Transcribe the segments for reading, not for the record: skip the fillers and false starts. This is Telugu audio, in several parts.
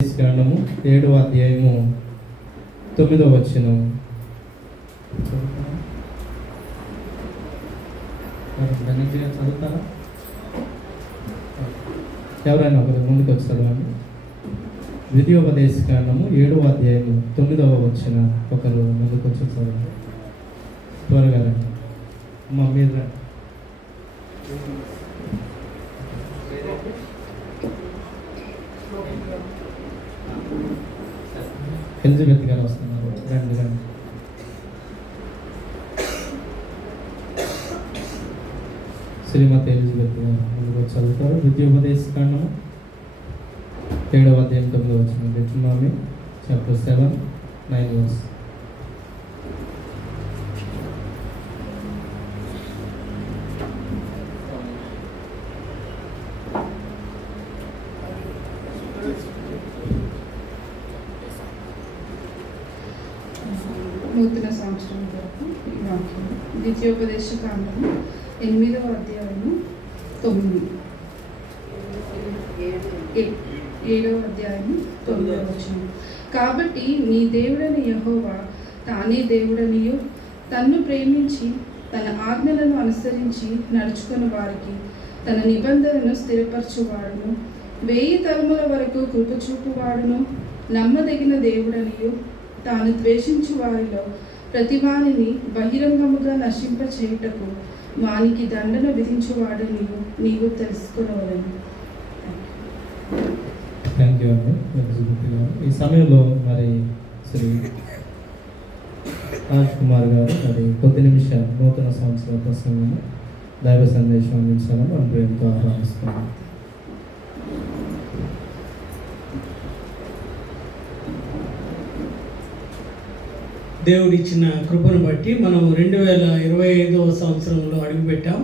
గ్రంథము 7వ అధ్యాయము 9వ వచనం. చదువుతారా? ఎవరైనా ఒకరు ముందుకు వచ్చి చదవండి. ద్వితీయోపదేశ కాండము 7వ అధ్యాయము 9వ వచనం ఒకరు ముందుకు వచ్చి చదవండి. త్వరగా రండి. అమ్మ మీరు రండి. ఎలిజబెత్ గారు వస్తున్నారు. రండి రండి. శ్రీమతి ఎలిజబెత్ గారు ముందుకు చదువుతారు. ద్వితీయోపదేశ కాండము 7వ అధ్యాయం 9వ వచనం. Deuteronomy chapter 7:9 verse. నూతన సంవత్సరం వరకు ఈ వాక్యం ద్వితీయోపదేశ కాండము 8వ అధ్యాయము 9. 7వ అధ్యాయము 9వ వచనం. కాబట్టి నీ దేవుడని యెహోవా తానే దేవుడనియు తన్ను ప్రేమించి తన ఆజ్ఞలను అనుసరించి నడుచుకున్న వారికి తన నిబంధనను స్థిరపరచువాడును, 1000 తరముల వరకు కృప చూపువాడును, నమ్మదగిన దేవుడనియు తాను ద్వేషించు వారిలో ప్రతి వారిని బహిరంగముగా నశింపచేయుటకు వానికి దండన విధించువాడు నీవు తెలుసుకునవలెను. థ్యాంక్ యూ అండి. ఈ సమయంలో మరి శ్రీ రాజ్ కుమార్ గారు మరి కొద్ది నిమిషాలు నూతన సంవత్సర ప్రసంగం దైవ సందేశం అందించాలని మనం ప్రేమతో ఆహ్వానిస్తున్నాం. దేవుడిచ్చిన కృపను బట్టి మనం 2025వ సంవత్సరంలో అడుగుపెట్టాం.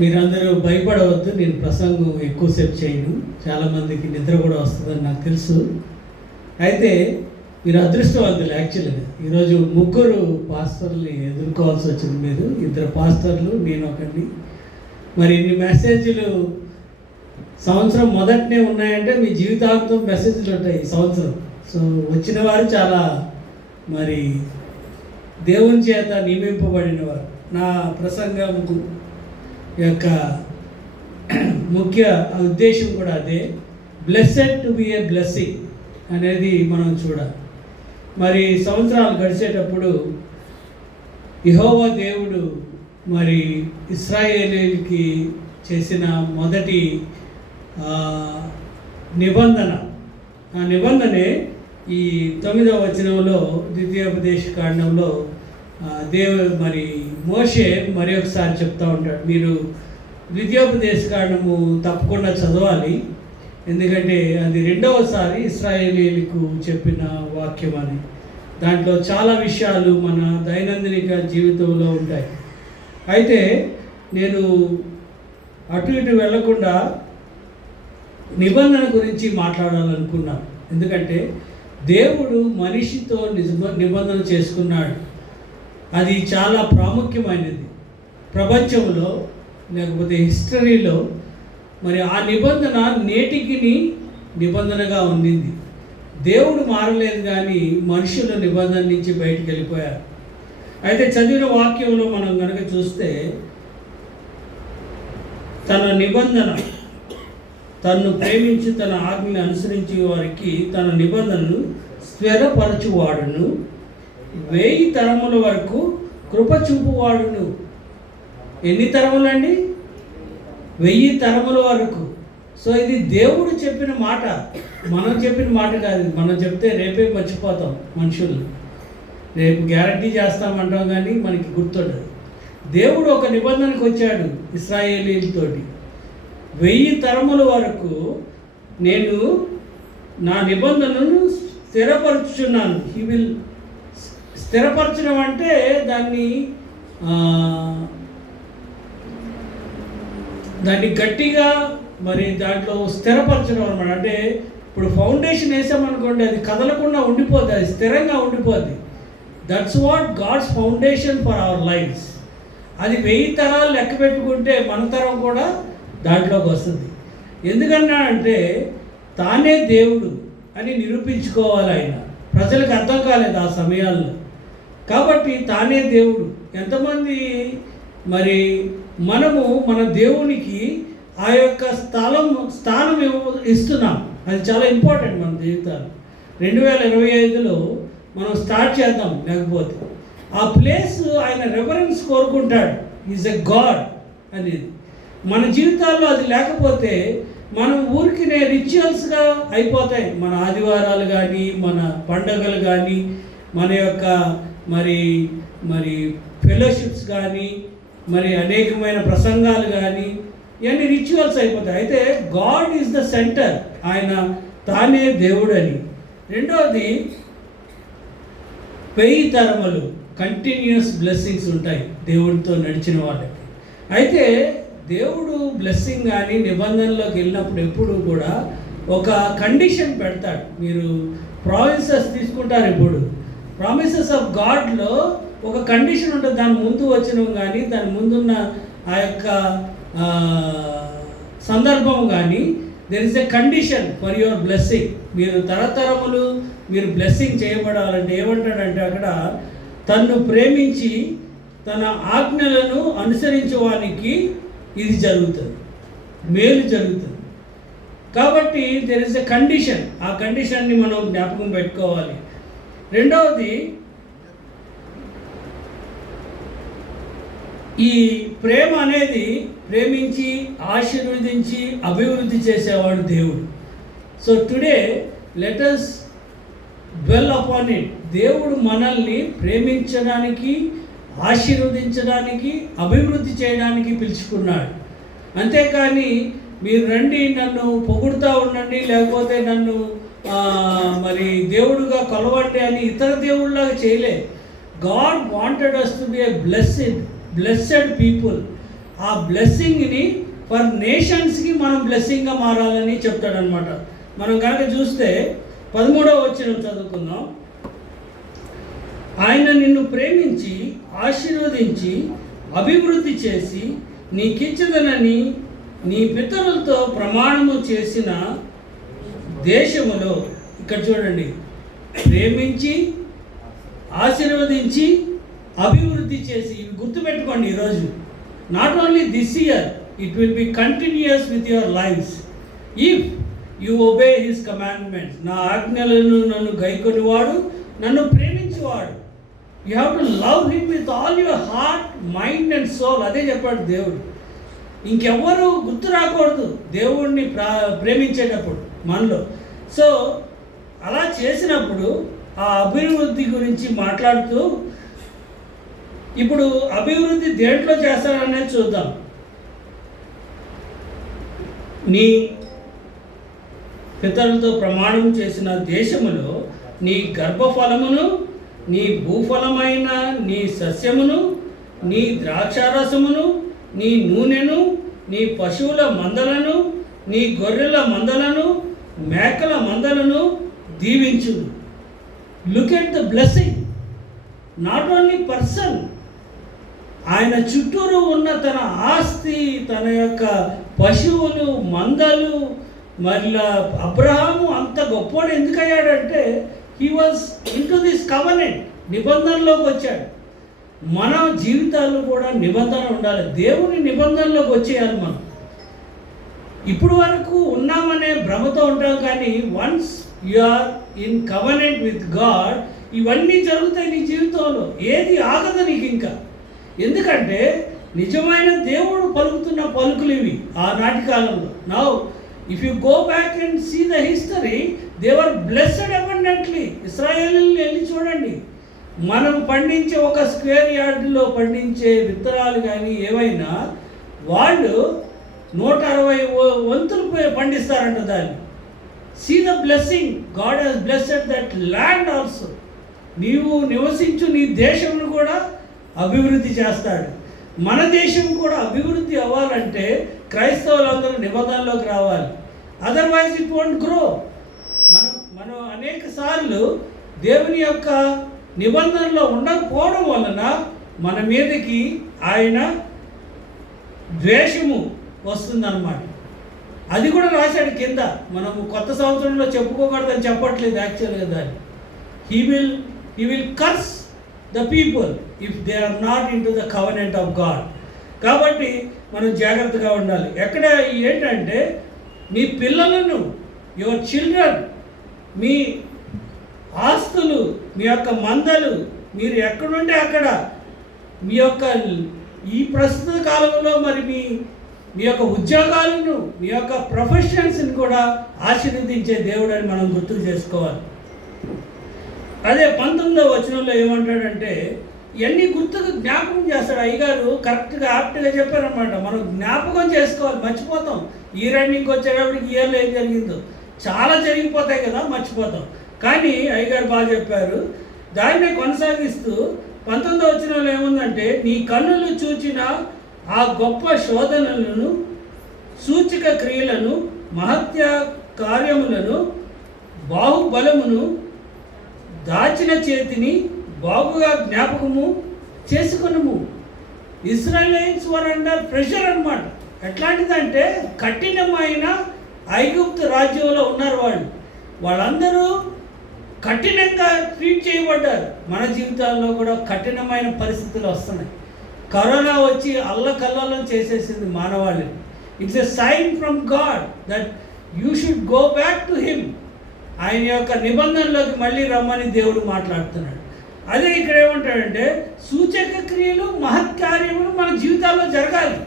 మీరందరూ భయపడవద్దు, నేను ప్రసంగం ఎక్కువసేపు చేయను, చాలామందికి నిద్ర కూడా వస్తుందని నాకు తెలుసు. అయితే మీరు అదృష్టవంతులు. యాక్చువల్గా ఈరోజు 3 పాస్టర్ని ఎదుర్కోవాల్సి వచ్చింది. మీరు 2 పాస్టర్లు, నేను ఒకరిని. మరి ఇన్ని మెసేజ్లు సంవత్సరం మొదటనే ఉన్నాయంటే మీ జీవితాంతం మెసేజ్లు ఉంటాయి ఈ సంవత్సరం. సో వచ్చిన వారు చాలా మరి దేవుని చేత నియమింపబడినవారు. నా ప్రసంగం యొక్క ముఖ్య ఉద్దేశం కూడా అదే, blessed to be a blessing అనేది మనం చూడాలి. మరి సంవత్సరాలు గడిచేటప్పుడు యెహోవా దేవుడు మరి ఇశ్రాయేలీయులకి చేసిన మొదటి నిబంధన, ఆ నిబంధనే ఈ 9వ వచనంలో ద్వితీయోపదేశ కాండంలో మరి మోషే మరి ఒకసారి చెప్తా ఉంటాడు. మీరు ద్వితీయోపదేశ కాండము తప్పకుండా చదవాలి, ఎందుకంటే అది 2వసారి ఇశ్రాయేలీయులకు చెప్పిన వాక్యం అని. దాంట్లో చాలా విషయాలు మన దైనందిక జీవితంలో ఉంటాయి. అయితే నేను అటు ఇటు వెళ్లకుండా నిబంధన గురించి మాట్లాడాలనుకున్నాను. ఎందుకంటే దేవుడు మనిషితో నిబంధన చేసుకున్నాడు. అది చాలా ప్రాముఖ్యమైనది ప్రపంచంలో, లేకపోతే హిస్టరీలో. మరి ఆ నిబంధన నేటికి నిబంధనగా ఉండింది. దేవుడు మారలేదు, కానీ మనుషుల నిబంధన నుంచి బయటికి వెళ్ళిపోయారు. అయితే చదివిన వాక్యంలో మనం కనుక చూస్తే, తన నిబంధన, తన్ను ప్రేమించి తన ఆజ్ఞని అనుసరించి వారికి తన నిబంధనను స్థిరపరచువాడును, 1000 తరముల వరకు కృప చూపువాడును. ఎన్ని తరములండి? 1000 తరముల వరకు. సో ఇది దేవుడు చెప్పిన మాట, మనం చెప్పిన మాట కాదు. మనం చెప్తే రేపే మర్చిపోతాం. మనుషులు రేపు గ్యారంటీ చేస్తామంటాం, కానీ మనకి గుర్తుండదు. దేవుడు ఒక నిబంధనకు వచ్చాడు ఇశ్రాయేలీయులతోటి. 1000 తరముల వరకు నేను నా నిబంధనను స్థిరపరచుచున్నాను. హీ విల్ స్థిరపరచడం అంటే దాన్ని గట్టిగా మరి దాంట్లో స్థిరపరచడం అనమాట. అంటే ఇప్పుడు ఫౌండేషన్ వేసామనుకోండి, అది కదలకుండా ఉండిపోద్ది, అది స్థిరంగా ఉండిపోద్ది. That's what God's foundation for our lifes. అది 1000 తరాలు లెక్క పెట్టుకుంటే మన తరం కూడా దాంట్లోకి వస్తుంది. ఎందుకన్నా అంటే తానే దేవుడు అని నిరూపించుకోవాలి ఆయన. ప్రజలకు అర్థం కాలేదు ఆ సమయాల్లో. కాబట్టి తానే దేవుడు. ఎంతమంది మరి మనము మన దేవునికి ఆ యొక్క స్థానం ఇస్తున్నాం. అది చాలా ఇంపార్టెంట్ మన జీవితాలు. 2025లో మనం స్టార్ట్ చేద్దాం. లేకపోతే ఆ ప్లేస్ ఆయన రెఫరెన్స్ కోరుకుంటాడు. ఈజ్ ఎ గాడ్ అనేది. మన జీవితాల్లో అది లేకపోతే మనం ఊరికినే రిచువల్స్గా అయిపోతాయి. మన ఆదివారాలు కానీ, మన పండగలు కానీ, మన యొక్క మరి మరి ఫెలోషిప్స్ కానీ, మరి అనేకమైన ప్రసంగాలు కానీ, ఇవన్నీ రిచువల్స్ అయిపోతాయి. అయితే గాడ్ ఈజ్ ద సెంటర్. ఆయన తానే దేవుడు అని. రెండవది 1000 తరములు కంటిన్యూస్ బ్లెస్సింగ్స్ ఉంటాయి దేవుడితో నడిచిన వాళ్ళకి. అయితే దేవుడు బ్లెస్సింగ్ కానీ నిబంధనలోకి వెళ్ళినప్పుడు ఎప్పుడు కూడా ఒక కండిషన్ పెడతాడు. మీరు ప్రామిసెస్ తీసుకుంటారు. ఇప్పుడు ప్రామిసెస్ ఆఫ్ గాడ్లో ఒక కండిషన్ ఉంటుంది. దాని ముందు వచ్చినవి కానీ, దాని ముందున్న ఆ యొక్క సందర్భం కానీ, there is a condition for your blessing. మీరు తరతరములు మీరు బ్లెస్సింగ్ చేయబడాలంటే ఏమంటాడంటే అక్కడ తన్ను ప్రేమించి తన ఆజ్ఞలను అనుసరించేవానికి ఇది జరుగుతుంది, మేలు జరుగుతుంది. కాబట్టి దెర్ ఇస్ ఎ కండిషన్. ఆ కండిషన్ని మనం జ్ఞాపకం పెట్టుకోవాలి. రెండవది, ఈ ప్రేమ అనేది ప్రేమించి ఆశీర్వదించి అభివృద్ధి చేసేవాడు దేవుడు. So today let us dwell upon it. దేవుడు మనల్ని ప్రేమించడానికి, ఆశీర్వదించడానికి, అభివృద్ధి చేయడానికి పిలుచుకున్నాడు. అంతేకాని మీరు రండి నన్ను పొగుడుతూ ఉండండి, లేకపోతే నన్ను మరి దేవుడుగా కొలవండి అని ఇతర దేవుళ్ళలాగా చేయలే. God wanted us to be a blessed people. ఆ బ్లెస్సింగ్ని ఫర్ నేషన్స్కి మనం బ్లెస్సింగ్గా మారాలని చెప్తాడనమాట. మనం కనుక చూస్తే 13వ వచనం చదువుకుందాం. ఆయన నిన్ను ప్రేమించి ఆశీర్వదించి అభివృద్ధి చేసి నీకిచ్చదనని నీ పితరులతో ప్రమాణము చేసిన దేశములో, ఇక్కడ చూడండి, ప్రేమించి ఆశీర్వదించి అభివృద్ధి చేసి. ఇవి గుర్తుపెట్టుకోండి ఈరోజు. Not only this year, it will be continuous with your lifes if you obey his commandments. నా ఆజ్ఞలను నన్ను గైకొనివాడు నన్ను ప్రేమించేవాడు. You have to love him with all your heart, mind and soul. అదే చెప్పాడు దేవుడు. ఇంకెవ్వరూ గుర్తు రాకూడదు దేవుణ్ణి ప్రేమించేటప్పుడు మనలో. సో అలా చేసినప్పుడు ఆ అభివృద్ధి గురించి మాట్లాడుతూ, ఇప్పుడు అభివృద్ధి దేంట్లో చేస్తారనేది చూద్దాం. నీ పితరులతో ప్రమాణం చేసిన దేశములో నీ గర్భఫలమును, నీ భూఫలమైన నీ సస్యమును, నీ ద్రాక్షారసమును, నీ నూనెను, నీ పశువుల మందలను, నీ గొర్రెల మందలను, మేకల మందలను దీవించును. Look at the blessing. Not only person, ఆయన చుట్టూరు ఉన్న తన ఆస్తి, తన యొక్క పశువులు, మందలు. మళ్ళీ అబ్రహాము అంత గొప్పవాడు ఎందుకయ్యాడంటే he was into this covenant, నిబంధనలోకి వచ్చాడు. మన జీవితాల్లో కూడా నిబంధన ఉండాలి. దేవుని నిబంధనలోకి వచ్చేయాలి మనం. ఇప్పుడు వరకు ఉన్నామనే భ్రమతో ఉంటాం, కానీ once you are in covenant with God ఇవన్నీ జరుగుతాయి నీ జీవితంలో. ఏది ఆగదు నీకు ఇంకా. ఎందుకంటే నిజమైన దేవుడు పలుకుతున్న పలుకులు ఇవి ఆనాటి కాలంలో. Now if you go back and see the history, they were blessed abundantly. ఇశ్రాయేలుని వెళ్ళి చూడండి. మనం పండించే ఒక స్క్వేర్ యార్డులో పండించే విత్తనాలు కానీ ఏవైనా వాళ్ళు 160 వంతులు పండిస్తారంట దాన్ని. See the blessing. God has blessed that land also. నీవు నివసించు నీ దేశంను కూడా అభివృద్ధి చేస్తాడు. మన దేశం కూడా అభివృద్ధి అవ్వాలంటే క్రైస్తవులందరూ నిబంధనలోకి రావాలి. Otherwise it won't grow. మనం అనేక సార్లు దేవుని యొక్క నిబంధనలో ఉండకపోవడం వలన మన మీదకి ఆయన ద్వేషము వస్తుందన్నమాట. అది కూడా రాశాడు కింద. మనము కొత్త సంవత్సరంలో చెప్పుకోకూడదని చెప్పట్లేదు యాక్చువల్గా దాన్ని. He will curse the people if they are not into the covenant of God. కాబట్టి మనం జాగ్రత్తగా ఉండాలి. ఎక్కడ ఏంటంటే మీ పిల్లలను, యువర్ చిల్డ్రన్, మీ ఆస్తులు, మీ యొక్క మందలు, మీరు ఎక్కడుంటే అక్కడ మీ యొక్క ఈ ప్రస్తుత కాలంలో మరి మీ యొక్క ఉద్యోగాలను, మీ యొక్క ప్రొఫెషన్స్ని కూడా ఆశీర్వదించే దేవుడు అని మనం గుర్తు చేసుకోవాలి. అదే 19వ వచనంలో ఏమంటాడంటే ఇవన్నీ గుర్తుకు జ్ఞాపకం చేస్తాడు అయ్యగారు. కరెక్ట్గా యాప్ట్గా చెప్పారనమాట. మనం జ్ఞాపకం చేసుకోవాలి, మర్చిపోతాం. ఈ రన్నింగ్కి వచ్చేటప్పటికి ఇయర్లో ఏం జరిగిందో చాలా జరిగిపోతాయి కదా, మర్చిపోతాం. కానీ అయ్యగారు బాగా చెప్పారు. దాన్నే కొనసాగిస్తూ 19వ వచనంలో ఏముందంటే, నీ కన్నులు చూచిన ఆ గొప్ప శోధనలను, సూచక క్రియలను, మహత్య కార్యములను, బాహుబలమును, దాచిన చేతిని బాగుగా జ్ఞాపకము చేసుకునము. ఇశ్రాయేలీయులు వర్ అండర్ ప్రెషర్ అన్నమాట. ఎట్లాంటిదంటే కఠినమైన ఐగుప్తు రాజ్యంలో ఉన్నారు వాళ్ళందరూ కఠినంగా ట్రీట్ చేయబడ్డారు. మన జీవితాల్లో కూడా కఠినమైన పరిస్థితులు వస్తున్నాయి. కరోనా వచ్చి అల్లకల్లోలం చేసేసింది మానవాళిని. It's a sign from God that you should go back to him. ఆయన యొక్క నిబంధనలోకి మళ్ళీ రమ్మని దేవుడు మాట్లాడుతున్నాడు. అదే ఇక్కడ ఏమంటాడంటే సూచక క్రియలు, మహత్కార్యములు మన జీవితాల్లో జరగాలి.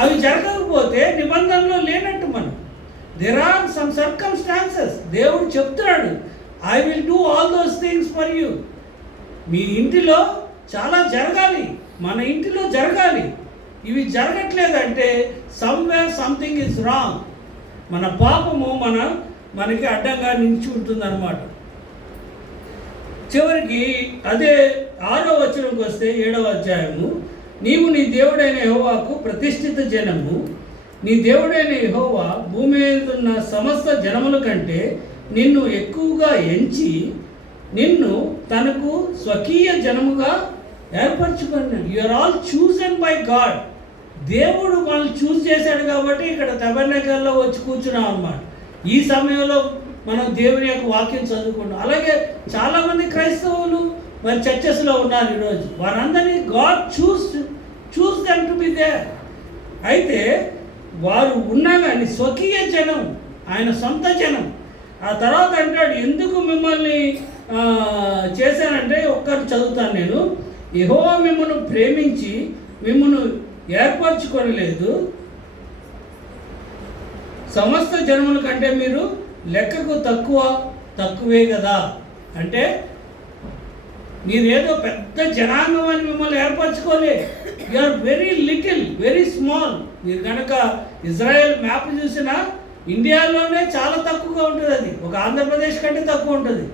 అవి జరగకపోతే నిబంధనలో లేనట్టు మనం. There are some circumstances. దేవుడు చెప్తున్నాడు, I will do all those things for you. మీ ఇంటిలో చాలా జరగాలి, మన ఇంటిలో జరగాలి. ఇవి జరగట్లేదంటే సమ్వేర్ సంథింగ్ ఈజ్ రాంగ్. మన పాపము మనకి అడ్డంగా నిలిచి ఉంటుందన్నమాట. చివరికి అదే 6వ వచనంకి వస్తే 7వ అధ్యాయము, నీవు నీ దేవుడైన యెహోవాకు ప్రతిష్ఠిత జనము. నీ దేవుడైన యెహోవా భూమి మీద ఉన్న సమస్త జనముల కంటే నిన్ను ఎక్కువగా ఎంచి నిన్ను తనకు స్వకీయ జనముగా ఏర్పరచుకున్నాడు. You are all chosen by God. దేవుడు మనల్ని చూస్ చేశాడు కాబట్టి ఇక్కడ తబర్నకల్లో వచ్చి కూర్చున్నాం అన్నమాట. ఈ సమయంలో మనం దేవుని యొక్క వాక్యం చదువుకుంటాం. అలాగే చాలామంది క్రైస్తవులు మరి చర్చెస్లో ఉన్నారు ఈరోజు. వారందరినీ God chose them to be there. అయితే వారు ఉన్నా కానీ స్వకీయ జనం, ఆయన సొంత జనం. ఆ తర్వాత అంటాడు, ఎందుకు మిమ్మల్ని చేశానంటే ఒక్కరు చదువుతాను నేను. యెహోవా మిమ్మల్ని ప్రేమించి మిమ్మల్ని ఏర్పరచుకోలేదు, సమస్త జనముల కంటే మీరు లెక్కకు తక్కువే కదా. అంటే మీరేదో పెద్ద జనాంగం అని మిమ్మల్ని ఏర్పరచుకోలే. You are very little, very small. మీరు కనుక ఇజ్రాయెల్ మ్యాప్ చూసినా ఇండియాలోనే చాలా తక్కువగా ఉంటుంది. అది ఒక ఆంధ్రప్రదేశ్ కంటే తక్కువ ఉంటుంది,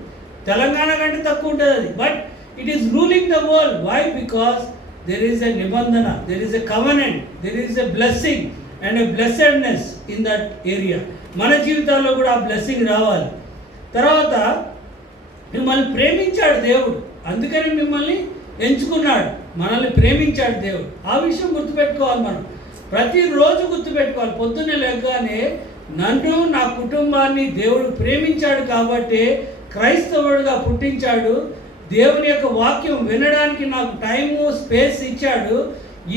తెలంగాణ కంటే తక్కువ ఉంటుంది అది. But it is ruling the world. Why? Because there is a నిబంధన, there is a covenant, there is a blessing and a blessedness in that area. మన జీవితాల్లో కూడా ఆ బ్లెస్సింగ్ రావాలి. తర్వాత మిమ్మల్ని ప్రేమించాడు దేవుడు, అందుకని మిమ్మల్ని ఎంచుకున్నాడు. మనల్ని ప్రేమించాడు దేవుడు. ఆ విషయం గుర్తుపెట్టుకోవాలి. మనం ప్రతిరోజు గుర్తుపెట్టుకోవాలి. పొద్దున్నే లేకగానే నన్ను, నా కుటుంబాన్ని దేవుడు ప్రేమించాడు కాబట్టి క్రైస్తవుడిగా పుట్టించాడు. దేవుని యొక్క వాక్యం వినడానికి నాకు టైము, స్పేస్ ఇచ్చాడు.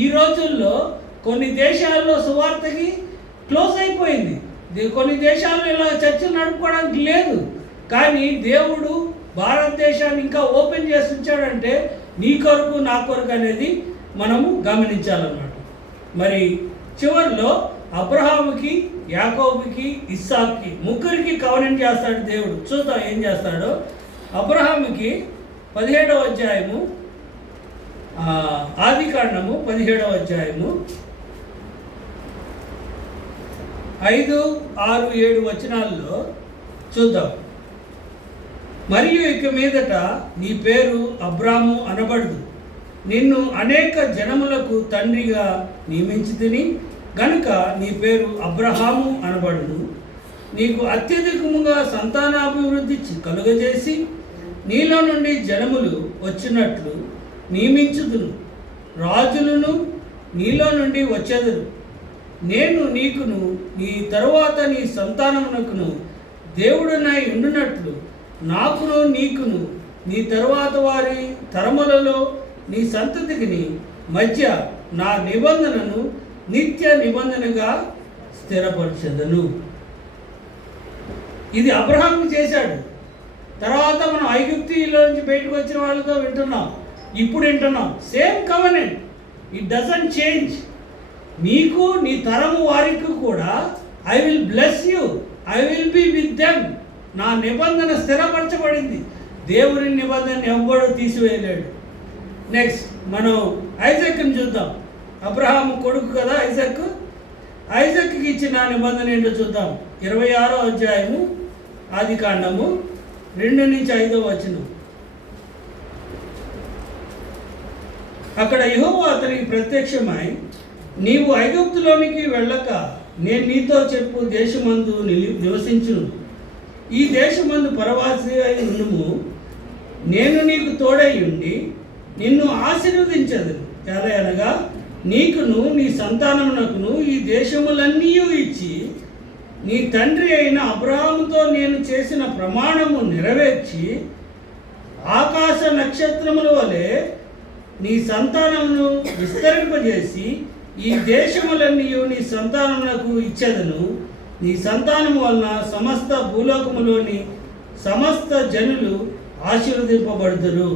ఈ రోజుల్లో కొన్ని దేశాల్లో సువార్తకి క్లోజ్ అయిపోయింది. కొన్ని దేశాల్లో ఇలా చర్చలు నడుపుకోవడానికి లేదు. కానీ దేవుడు భారతదేశాన్ని ఇంకా ఓపెన్ చేసి ఉంచాడంటే నీ కొరకు, నా కొరకు అనేది మనము గమనించాలన్నమాట. మరి చివరిలో అబ్రహాముకి, యాకోబుకి, ఇస్సాకుకి ముగ్గురికి కవెనెంట్ చేస్తాడు దేవుడు. చూద్దాం ఏం చేస్తాడో. అబ్రహాముకి 17వ అధ్యాయము, ఆదికాండము 17వ అధ్యాయము 5, 6, 7 వచనాల్లో చూద్దాం. మరియు ఇక మీదట నీ పేరు అబ్రాము అనబడదు, నిన్ను అనేక జనములకు తండ్రిగా నియమించితిని గనుక నీ పేరు అబ్రహాము అనబడును. నీకు అత్యధికముగా సంతానాభివృద్ధి కలుగజేసి నీలో నుండి జనములు వచ్చినట్లు నియమించుదును. రాజులను నీలో నుండి వచ్చెదరు, నేను నీకును నీ తరువాత నీ సంతానమునకును దేవుడనై ఉండునట్లు నాకును నీకును నీ తరువాత వారి తరములలో నీ సంతతికి మధ్య నా నిబంధనను నిత్య నిబంధనగా స్థిరపరచెదను. ఇది అబ్రహాము చేశాడు. తర్వాత మనం ఐగుప్తులో నుంచి బయటకు వచ్చిన వాళ్ళతో వింటున్నాం, ఇప్పుడు వింటున్నాం. Same covenant, it doesn't change. నీకు నీ తరము వారికి కూడా I will bless you, I will be with them. నా నిబంధన స్థిరపరచబడింది. దేవుని నిబంధన ఎవ్వడు తీసివేయలేడు. నెక్స్ట్ మనం ఐజాక్ని చూద్దాం. అబ్రహాము కొడుకు కదా ఐజాక్. ఐజాక్కి ఇచ్చిన నిబంధన ఏంటో చూద్దాం. 26వ అధ్యాయము ఆదికాండము 2-5 అక్కడ యెహోవా అతనికి ప్రత్యక్షమై, నీవు ఐగుప్తులోనికి వెళ్ళక నేను నీతో చెప్పు దేశమందు నివసించును. ఈ దేశమందు పరవాసి అయి ఉండుము. నేను నీకు తోడై ఉండి నిన్ను ఆశీర్వదించదు. అనగా నీకును నీ సంతానమునకును ఈ దేశములన్నీ ఇచ్చి నీ తండ్రి అయిన అబ్రహాముతో నేను చేసిన ప్రమాణము నెరవేర్చి ఆకాశ నక్షత్రముల వలె నీ సంతానమును విస్తరింపజేసి ఈ దేశములన్నీ నీ సంతానమునకు ఇచ్చేదను. నీ సంతానము వలన సమస్త భూలోకములోని సమస్త జనులు ఆశీర్వదింపబడుదురు.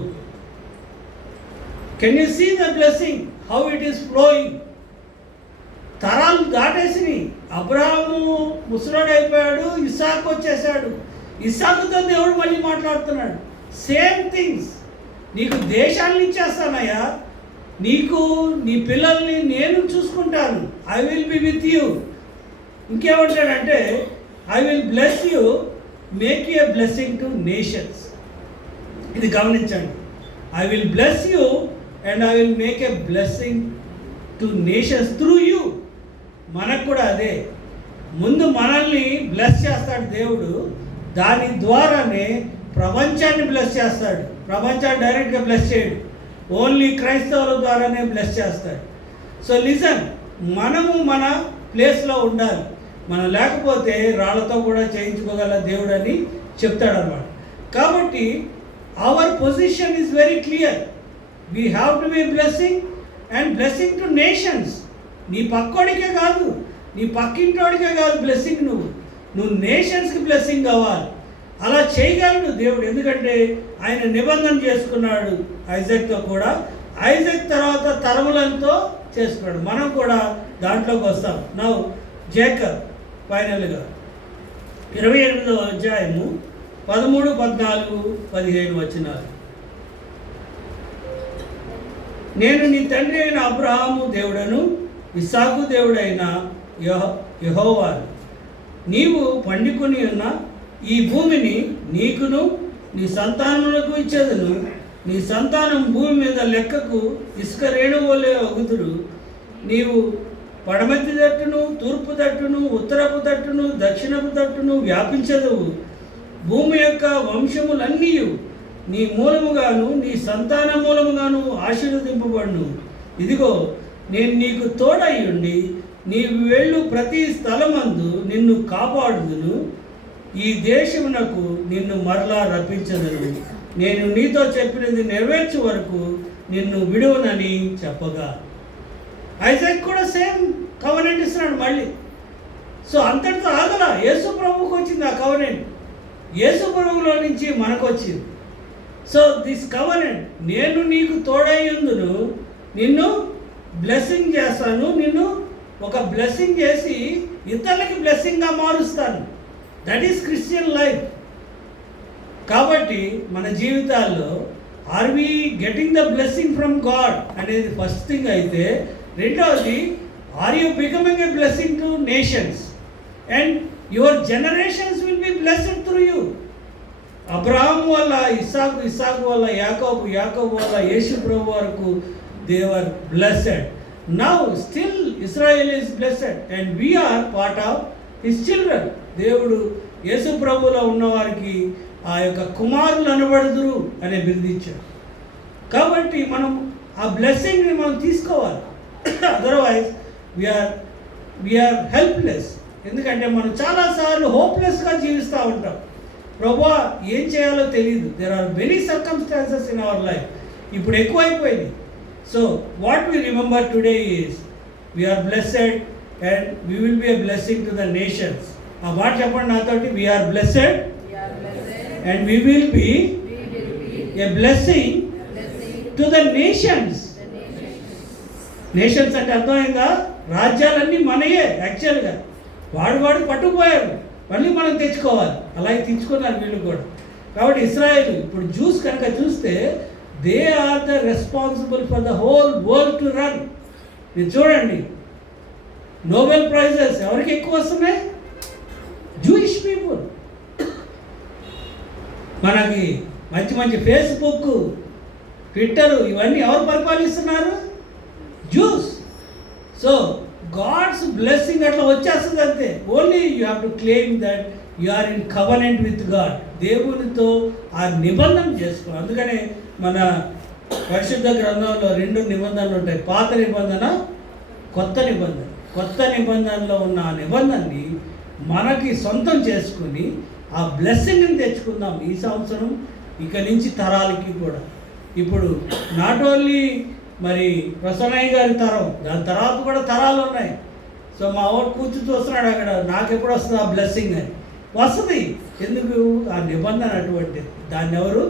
Can you see the blessing how it is flowing? తరాలు దాటేసినాయి. అబ్రహాము ముసలాడు అయిపోయాడు, ఇస్సాకు వచ్చేసాడు. ఇస్సాకుతో దేవుడు మళ్ళీ మాట్లాడుతున్నాడు. Same things. నీకు దేశాలను ఇచ్చేస్తానయ్యా, నీకు నీ పిల్లల్ని నేను చూసుకుంటాను, I will be with you. ఇంకేమంటాడంటే I will bless you, make you a blessing to nations. ఇది గమనించండి. I will bless you and I will make a blessing to nations through you. మనకు కూడా అదే. ముందు మనల్ని బ్లెస్ చేస్తాడు దేవుడు, దాని ద్వారానే ప్రపంచాన్ని బ్లెస్ చేస్తాడు. ప్రపంచాన్ని డైరెక్ట్గా బ్లెస్ చేయడు, ఓన్లీ క్రైస్తవుల ద్వారానే బ్లెస్ చేస్తాడు. సో లిజన్, మనము మన ప్లేస్లో ఉండాలి. మనం లేకపోతే రాళ్లతో కూడా చేయించుకోగల దేవుడు అని చెప్తాడన్నమాట. కాబట్టి our position is very clear. We have to be blessing and blessing to nations. నీ పక్కోడికే కాదు, నీ పక్కింటోడికే కాదు బ్లెస్సింగ్. నువ్వు నేషన్స్కి బ్లెస్సింగ్ కావాలి. అలా చేయగలడు దేవుడు, ఎందుకంటే ఆయన నిబంధన చేసుకున్నాడు ఐజాక్తో కూడా. ఐజాక్ తర్వాత తరములతో చేసుకున్నాడు. మనం కూడా దాంట్లోకి వస్తాం. నౌ జేకబ్ ఫైనల్గా 28వ అధ్యాయము 13, 14, 15 నేను నీ తండ్రి అయిన అబ్రహాము దేవుడను ఇస్సాకు దేవుడైన యెహోవాను. నీవు పండుకొని ఉన్న ఈ భూమిని నీకును నీ సంతానములకు ఇచ్చేదను. నీ సంతానం భూమి మీద లెక్కకు ఇసుక రేణువులే అగుదురు. నీవు పడమతి తట్టును, తూర్పు తట్టును, ఉత్తరపు తట్టును, దక్షిణపు తట్టును వ్యాపించదవు. భూమి యొక్క వంశములన్నీ నీ మూలముగాను నీ సంతాన మూలముగాను ఆశీర్వదింపబడును. ఇదిగో నేను నీకు తోడై ఉండి నీవు వెళ్ళు ప్రతి స్థలమందు నిన్ను కాపాడుదును. ఈ దేశమునకు నిన్ను మరలా రప్పించదును. నేను నీతో చెప్పినది నెరవేర్చే వరకు నిన్ను విడువనని చెప్పగా, ఐజాక్ కూడా సేమ్ కవనెంట్ ఇస్తున్నాడు మళ్ళీ. సో అంతటితో ఆగల. యేసు ప్రభువుకు వచ్చింది ఆ కవనెంట్, యేసు ప్రభువులో నుంచి మనకు వచ్చింది. సో దిస్ కవనెంట్, నేను నీకు తోడయ్యుందును, నిన్ను బ్లెస్సింగ్ చేస్తాను, నిన్ను ఒక బ్లెస్సింగ్ చేసి ఇతరులకి బ్లెస్సింగ్గా మారుస్తాను. That is Christian life. కాబట్టి మన జీవితాల్లో are we getting the blessing from God అనేది ఫస్ట్ థింగ్ అయితే, రెండవది are you becoming a blessing to nations and your generations will be blessed through you. Abraham వల్ల ఇస్సాకు, ఇస్సాకు వల్ల యాకోబు, యాకోబు వల్ల యేసు ప్రభు వరకు they were blessed. Now still Israel is blessed and we are part of his children. దేవుడు యేసు ప్రభువులో ఉన్నవారికి ఆ యొక్క కుమారులు అనబడుదురు అనే బిరుదిచ్చారు. కాబట్టి మనం ఆ బ్లెస్సింగ్ని మనం తీసుకోవాలి. Otherwise we're we're helpless. ఎందుకంటే మనం చాలాసార్లు హోప్లెస్గా జీవిస్తూ ఉంటాం. ప్రభువా ఏం చేయాలో తెలియదు. There are many circumstances in our life. ఇప్పుడు ఎక్కువైపోయింది. So what we remember today is we're blessed and we will be a blessing to the nations. ఆ మాట చెప్పండి నాతోటి. We're blessed and we will be a blessing to the nations. Nations అంటే అర్థమైందా? రాజ్యాలన్నీ మనయే యాక్చువల్గా. వాడు పట్టుకుపోయారు, మళ్ళీ మనం తెచ్చుకోవాలి. అలాగే తెచ్చుకున్నారు వీళ్ళు కూడా. కాబట్టి ఇస్రాయేల్ ఇప్పుడు జ్యూస్ కనుక చూస్తే they are the responsible for the whole world to run. మీరు చూడండి, నోబెల్ ప్రైజెస్ ఎవరికి ఎక్కువ వస్తున్నాయి? Jewish people. మనకి మంచి మంచి ఫేస్బుక్, ట్విట్టర్ ఇవన్నీ ఎవరు పరిపాలిస్తున్నారు? జూస్. సో గాడ్స్ బ్లెస్సింగ్ అట్లా వచ్చేస్తుంది అంతే. Only you have to claim that you are in covenant with God. దేవునితో ఆ నిబంధన చేసుకో. అందుకనే మన పరిశుద్ధ గ్రంథంలో 2 నిబంధనలు ఉంటాయి, పాత నిబంధన, కొత్త నిబంధన. కొత్త నిబంధనలో ఉన్న ఆ నిబంధనని మనకి సొంతం చేసుకుని ఆ బ్లెస్సింగ్ని తెచ్చుకుందాం ఈ సంవత్సరం, ఇక నుంచి తరాలకి కూడా. ఇప్పుడు నాట్ ఓన్లీ మరి ప్రసన్నయ్య గారి తరం, దాని తర్వాత కూడా తరాలు ఉన్నాయి. సో మా వాడు కూర్చుని చూస్తున్నాడు అక్కడ, నాకు ఎప్పుడు వస్తుంది ఆ బ్లెస్సింగ్ అని. వస్తుంది. ఎందుకు? ఆ నిబంధన అటువంటిది, దాన్ని ఎవరు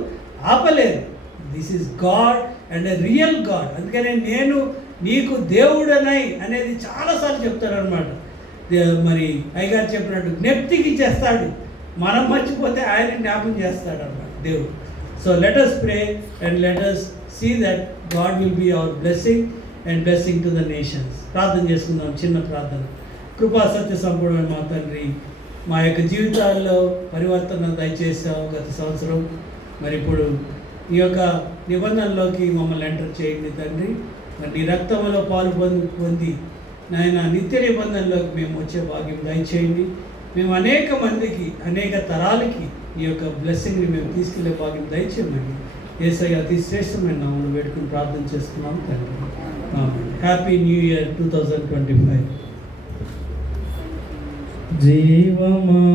ఆపలేరు. This is God and a real God. అందుకనే నేను నీకు దేవుడనై అనేది చాలాసార్లు చెప్తారనమాట. మరి అయ్యగారు చెప్పినట్టు జ్ఞప్తికి చేస్తాడు, మనం మర్చిపోతే ఆయన జ్ఞాపకం చేస్తాడు అన్నమాట దేవుడు. So let us pray and let us see that God will be our blessing and blessing to the nations. ప్రార్థన చేసుకుందాం, చిన్న ప్రార్థన. కృపా సత్య సంపూర్ణమైన మా తండ్రి, మా యొక్క జీవితాల్లో పరివర్తన దయచేసావు గత సంవత్సరం. మరి ఇప్పుడు నీ యొక్క నిబంధనలోకి మమ్మల్ని ఎంటర్ చేయండి తండ్రి. మరి నీ రక్తంలో పాలు పొంది నాయన నిత్య నిబంధనలోకి మేము వచ్చే భాగ్యం దయచేయండి. మేము అనేక మందికి, అనేక తరాలకి ఈ యొక్క బ్లెస్సింగ్ని మేము తీసుకెళ్లే భాగ్యం దయచేయమని యేసయ్య అతి శ్రేష్టమైన నామములో వేడుకుని ప్రార్థన చేస్తున్నాం తండ్రి. Happy new year 2025. జీవమా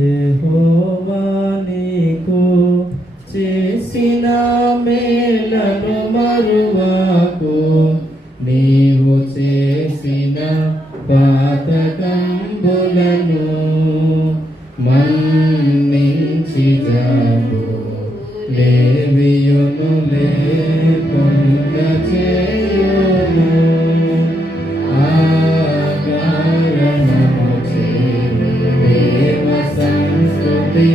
యెహోవా నీకు చేసిన మేలను మరువకు, నీవు చేసిన పాతకంబులను మన్నించి జాబు లేవియును లేకుండా చేయును. ఆకారణము చేయి దేవ సంస్కృతి